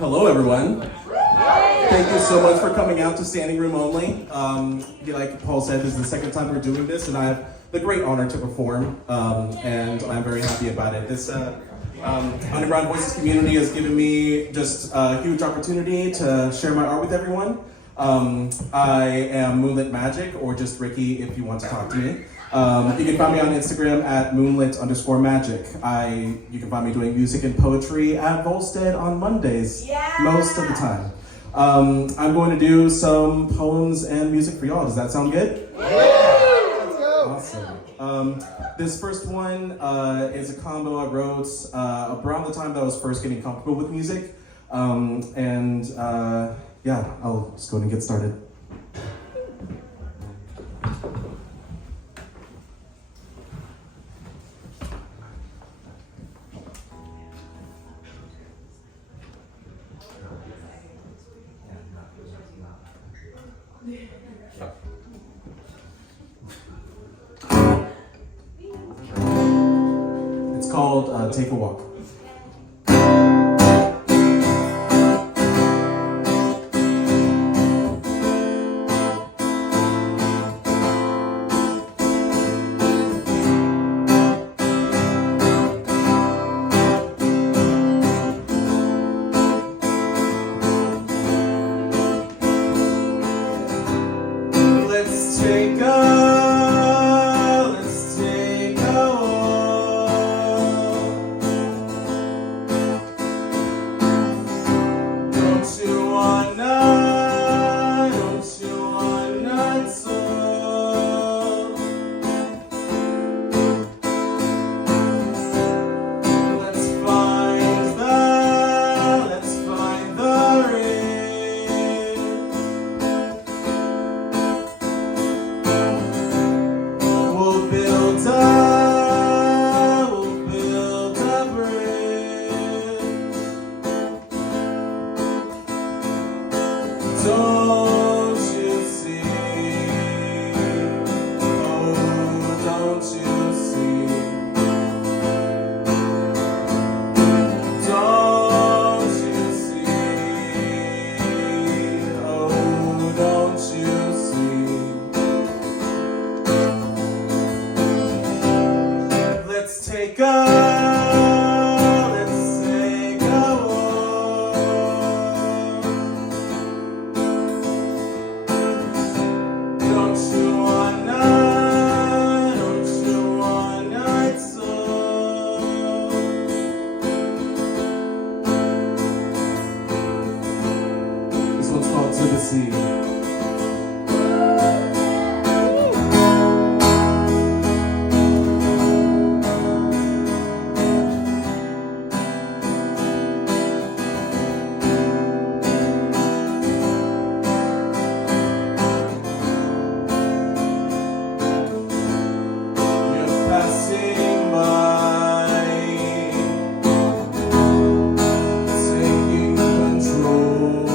Hello, everyone. Thank you so much for coming out to Standing Room Only. Like Paul said, this is the second time we're doing this, and I have the great honor to perform, and I'm very happy about it. This Underground Voices community has given me just a huge opportunity to share my art with everyone. I am Moonlit Magic, or just Ricky if you want to talk to me. You can find me on Instagram at moonlit_magic. You can find me doing music and poetry at Volstead on Mondays, most of the time. I'm going to do some poems and music for y'all. Does that sound good? Yeah! Let's go! Awesome. This first one is a combo I wrote around the time that I was first getting comfortable with music. Yeah, I'll just go ahead and get started. It's called Take a Walk. Let's take a Don't you see? Oh, don't you see? Don't you see? Oh, don't you see? Let's take a to the sea. You're passing by, taking control.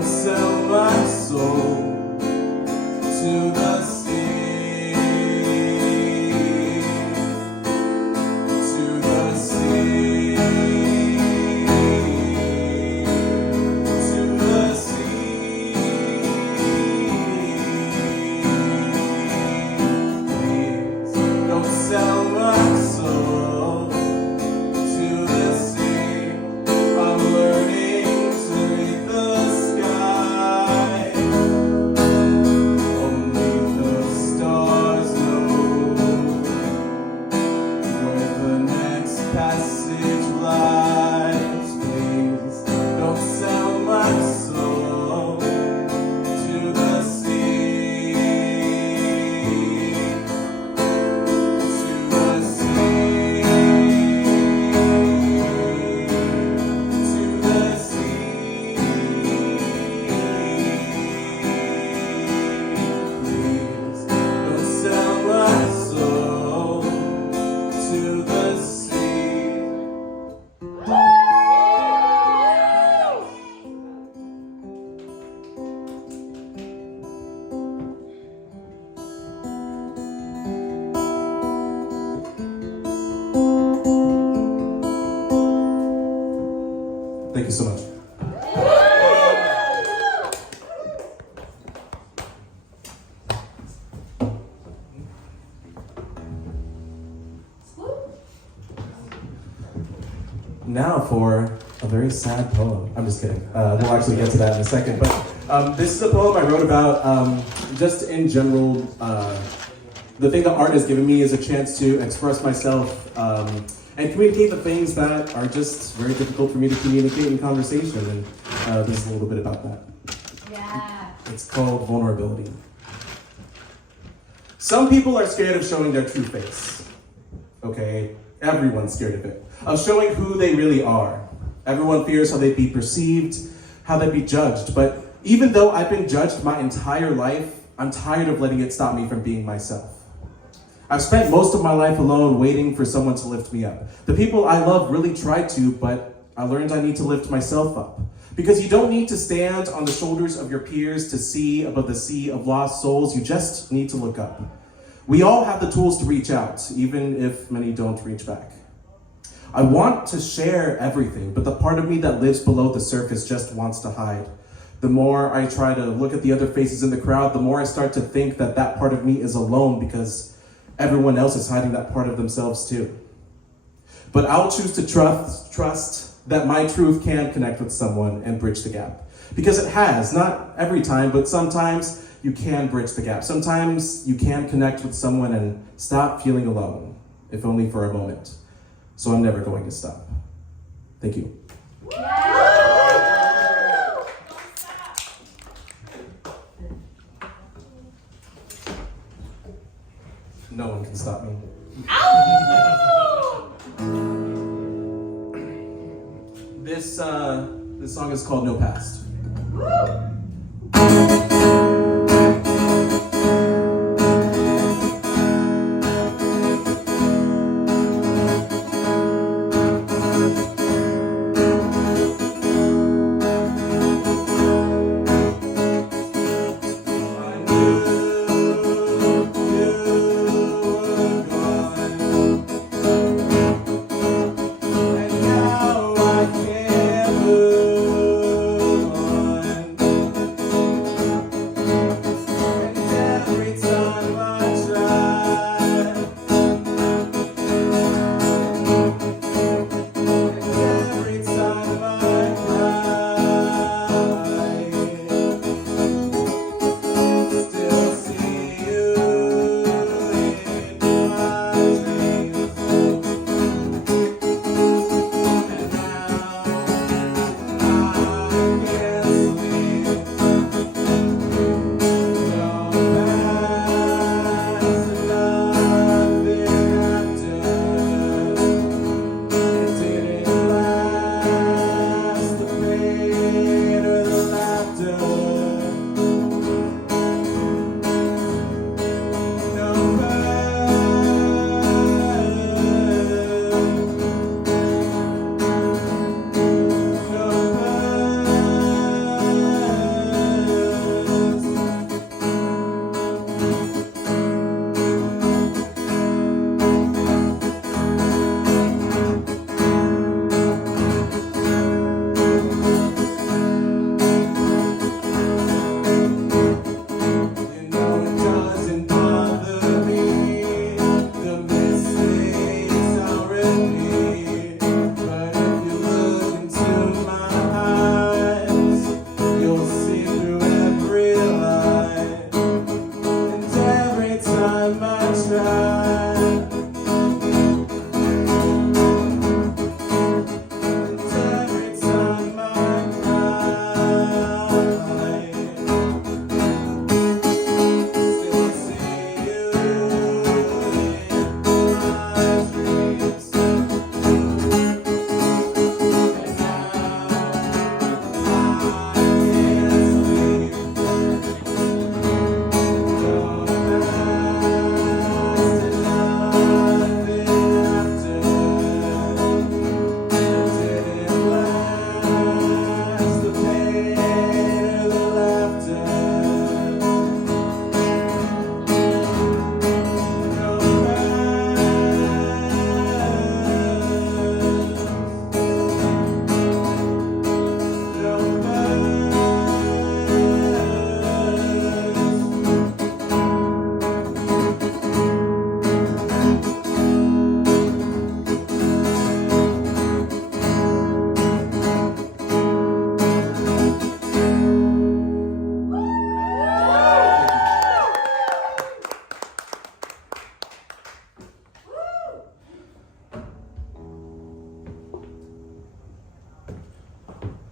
Sell my soul to the sea, to the sea, to the sea. Please don't sell my soul to the sea. I'm learning to read the sky. Only the Now for a very sad poem. I'm just kidding. We'll actually get to that in a second. But this is a poem I wrote about just in general. The thing that art has given me is a chance to express myself and communicate the things that are just very difficult for me to communicate in conversation. And this is a little bit about that. Yeah. It's called vulnerability. Some people are scared of showing their true face. Okay? Everyone's scared of it. Of showing who they really are. Everyone fears how they'd be perceived, how they'd be judged. But even though I've been judged my entire life, I'm tired of letting it stop me from being myself. I've spent most of my life alone waiting for someone to lift me up. The people I love really tried to, but I learned I need to lift myself up. Because you don't need to stand on the shoulders of your peers to see above the sea of lost souls. You just need to look up. We all have the tools to reach out, even if many don't reach back. I want to share everything, but the part of me that lives below the surface just wants to hide. The more I try to look at the other faces in the crowd, the more I start to think that that part of me is alone because everyone else is hiding that part of themselves too. But I'll choose to trust that my truth can connect with someone and bridge the gap. Because it has, not every time, but sometimes you can bridge the gap. Sometimes you can connect with someone and stop feeling alone, if only for a moment. So I'm never going to stop. Thank you. No one can stop me. This song is called No Past.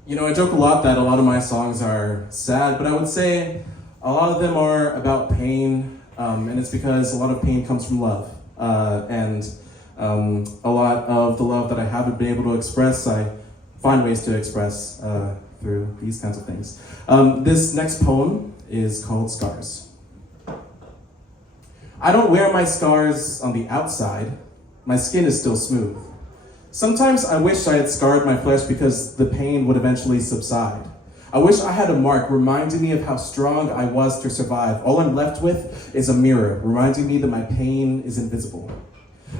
You know, I joke a lot that a lot of my songs are sad, but I would say a lot of them are about pain, and it's because a lot of pain comes from love. And a lot of the love that I haven't been able to express, I find ways to express through these kinds of things. This next poem is called Scars. I don't wear my scars on the outside. My skin is still smooth. Sometimes I wish I had scarred my flesh because the pain would eventually subside. I wish I had a mark reminding me of how strong I was to survive. All I'm left with is a mirror reminding me that my pain is invisible.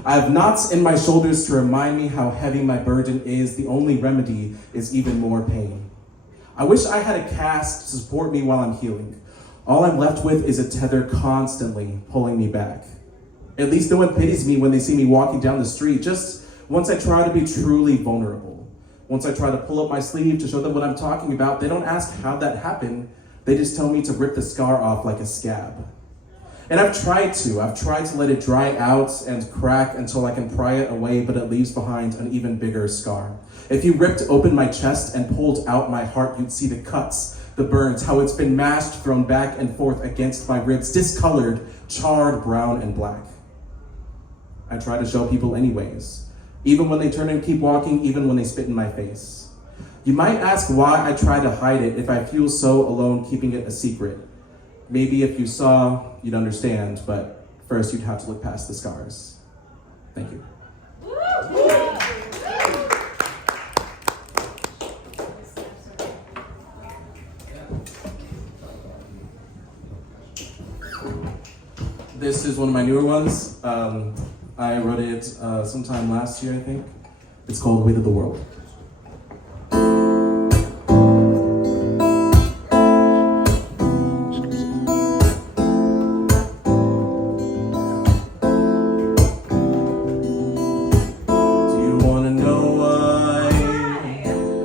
I have knots in my shoulders to remind me how heavy my burden is. The only remedy is even more pain. I wish I had a cast to support me while I'm healing. All I'm left with is a tether constantly pulling me back. At least no one pities me when they see me walking down the street. Just once I try to be truly vulnerable, once I try to pull up my sleeve to show them what I'm talking about, they don't ask how that happened. They just tell me to rip the scar off like a scab. And I've tried to let it dry out and crack until I can pry it away, but it leaves behind an even bigger scar. If you ripped open my chest and pulled out my heart, you'd see the cuts, the burns, how it's been mashed, thrown back and forth against my ribs, discolored, charred, brown, and black. I try to show people anyways. Even when they turn and keep walking, even when they spit in my face. You might ask why I try to hide it if I feel so alone keeping it a secret. Maybe if you saw, you'd understand, but first you'd have to look past the scars. Thank you. This is one of my newer ones. I wrote it sometime last year, I think. It's called Weight of the World. Do you want to know why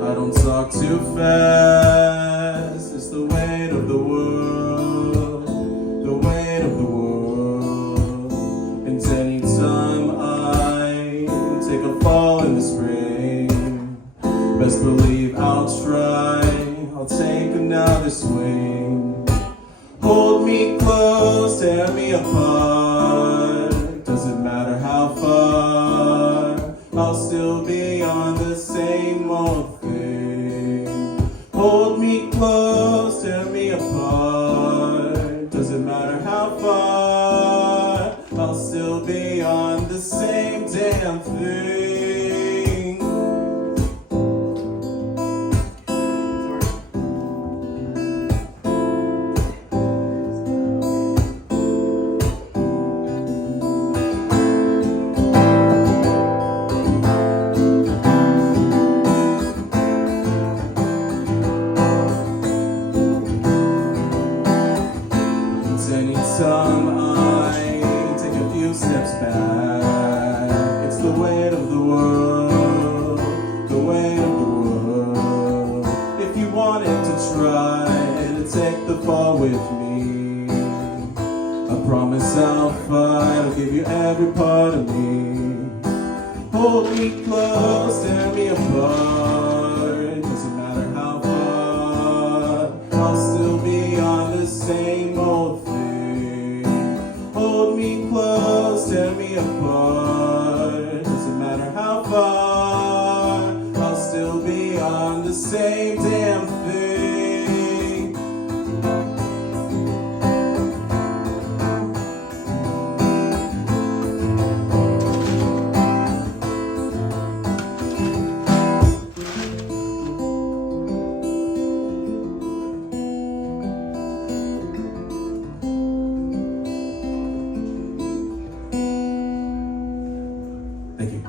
I don't talk too fast? It's the weight of the world, the weight of the world. And anytime take a fall in the spring, best believe I'll try. I'll take another swing. Hold me close, tear me apart. Doesn't matter how far, I'll still be on the same old thing. Hold me close, tear me apart. Doesn't matter how far, I'll still be on the same damn thing. Anytime I take a few steps back, it's the weight of the world, the weight of the world. If you wanted to try to take the fall with me, I promise I'll fight, I'll give you every part of me. Hold me close, tear me apart. Doesn't matter how far, I'll still be on the same old thing. Hold me close, tear me apart. Doesn't matter how far, I'll still be on the same damn thing. Thank you.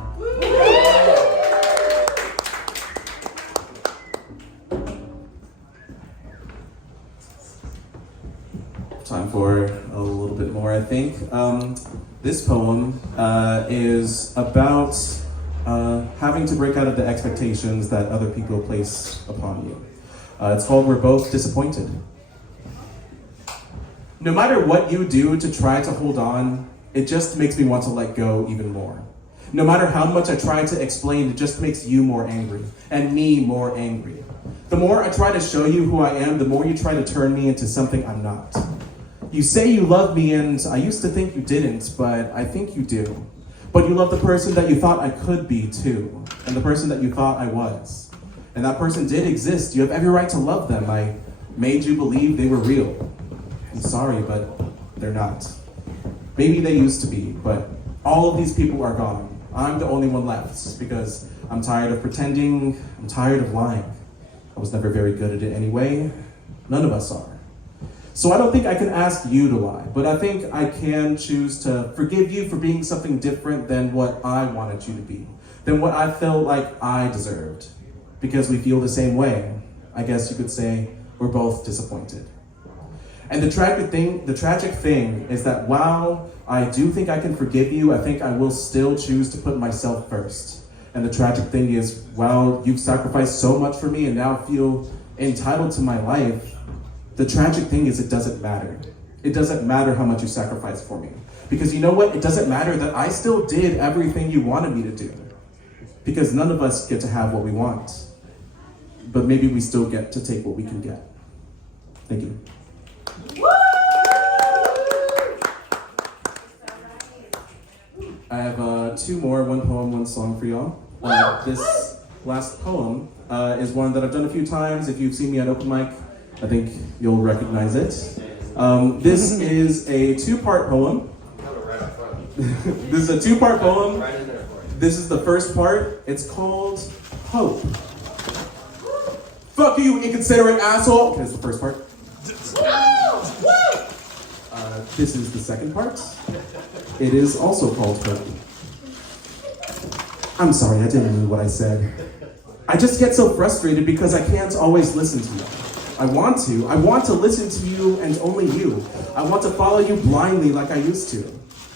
Time for a little bit more, I think. This poem is about having to break out of the expectations that other people place upon you. It's called We're Both Disappointed. No matter what you do to try to hold on, it just makes me want to let go even more. No matter how much I try to explain, it just makes you more angry, and me more angry. The more I try to show you who I am, the more you try to turn me into something I'm not. You say you love me, and I used to think you didn't, but I think you do. But you love the person that you thought I could be too, and the person that you thought I was. And that person did exist. You have every right to love them. I made you believe they were real. I'm sorry, but they're not. Maybe they used to be, but all of these people are gone. I'm the only one left because I'm tired of pretending, I'm tired of lying. I was never very good at it anyway. None of us are. So I don't think I can ask you to lie, but I think I can choose to forgive you for being something different than what I wanted you to be, than what I felt like I deserved. Because we feel the same way. I guess you could say we're both disappointed. And the tragic thing is that while I do think I can forgive you, I think I will still choose to put myself first. And the tragic thing is, while you've sacrificed so much for me and now feel entitled to my life, the tragic thing is it doesn't matter. It doesn't matter how much you sacrificed for me. Because you know what? It doesn't matter that I still did everything you wanted me to do. Because none of us get to have what we want. But maybe we still get to take what we can get. Thank you. I have two more, one poem, one song for y'all. This last poem is one that I've done a few times. If you've seen me at open mic, I think you'll recognize it. This is a two-part poem. This is a two-part poem. This is the first part. It's called Hope. Fuck you, inconsiderate asshole. Okay, that's the first part. This is the second part. It is also called Hope. I'm sorry, I didn't mean what I said. I just get so frustrated because I can't always listen to you. I want to listen to you and only you. I want to follow you blindly like I used to.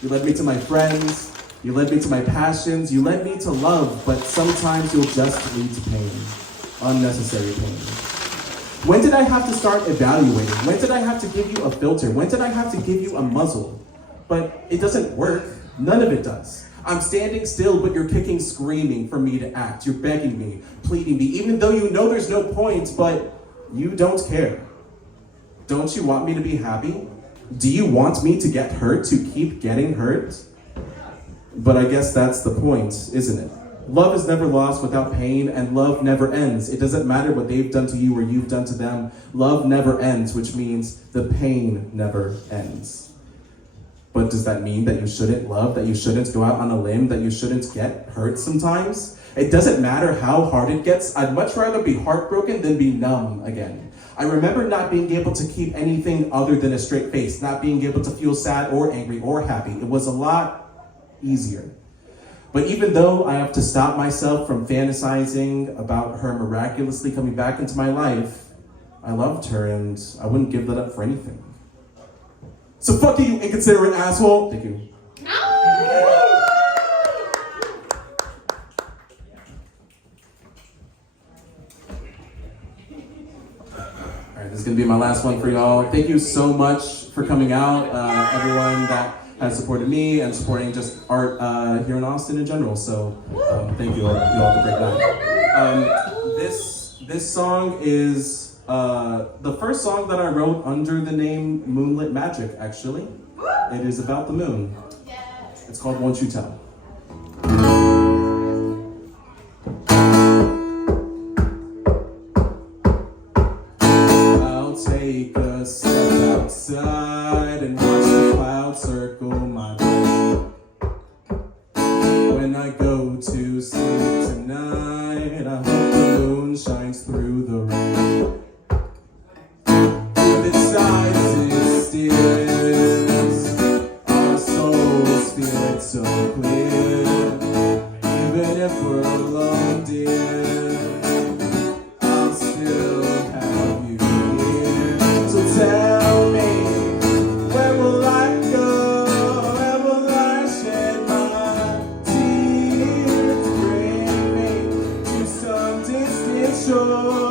You led me to my friends, you led me to my passions, you led me to love, but sometimes you'll just lead to pain. Unnecessary pain. When did I have to start evaluating? When did I have to give you a filter? When did I have to give you a muzzle? But it doesn't work. None of it does. I'm standing still, but you're kicking, screaming for me to act. You're begging me, pleading me, even though you know there's no point, but you don't care. Don't you want me to be happy? Do you want me to get hurt, to keep getting hurt? But I guess that's the point, isn't it? Love is never lost without pain, and love never ends. It doesn't matter what they've done to you or you've done to them. Love never ends, which means the pain never ends. But does that mean that you shouldn't love, that you shouldn't go out on a limb, that you shouldn't get hurt sometimes? It doesn't matter how hard it gets. I'd much rather be heartbroken than be numb again. I remember not being able to keep anything other than a straight face, not being able to feel sad or angry or happy. It was a lot easier. But even though I have to stop myself from fantasizing about her miraculously coming back into my life, I loved her and I wouldn't give that up for anything. So fuck you, inconsiderate asshole. Thank you. Alright, this is gonna be my last one for y'all. Thank you so much for coming out, everyone that has supported me and supporting just art here in Austin in general. So thank you all. You all have a great night. This song is the first song that I wrote under the name Moonlit Magic, actually. It is about the moon. It's called Won't You Tell. I'll take a step outside and watch the clouds circle my brain. When I go to sleep tonight, I hope the moon shines through the rain. If it sighs, it steers, our souls feel it so clear. Even if we're alone, dear, I'll still have you here. So tell me, where will I go? Where will I shed my tears? Bring me to some distant shore.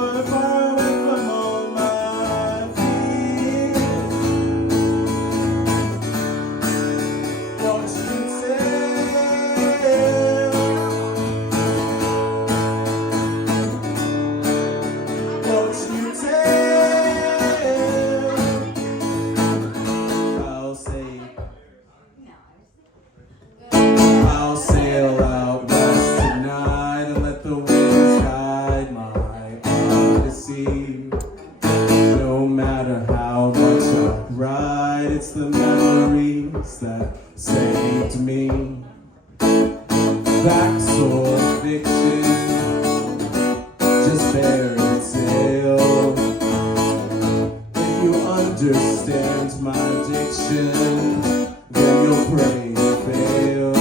memories that saved me. Facts or fiction, just fairy tale. If you understand my addiction, then you'll pray and fail.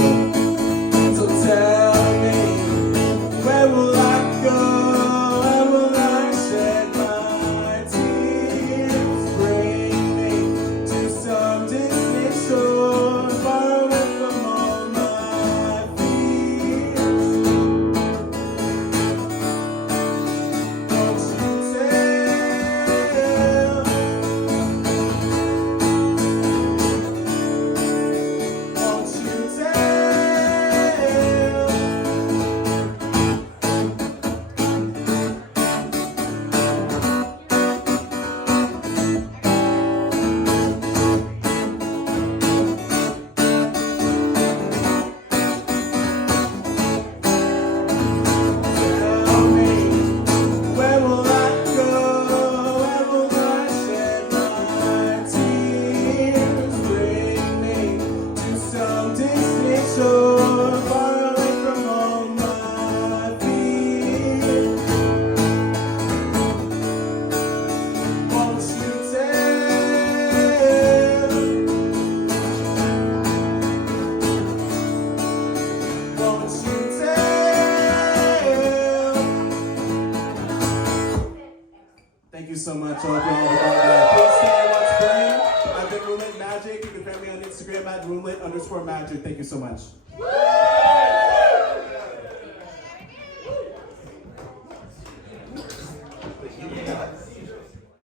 So tell me, where will I go? Where will I shed my tears? Bring me to some distant shore, far away from all my fears. Won't you tell? Won't you tell? Tell me, where will I go? Where will I shed my tears? Bring me to some distant shore, far away from all my fears. Won't you tell? Won't you tell? Thank you so much. I hope you all have a great day. Please stay and watch Brain. I've been Moonlit Magic. You can find me on Instagram at Moonlit_Magic. Thank you so much.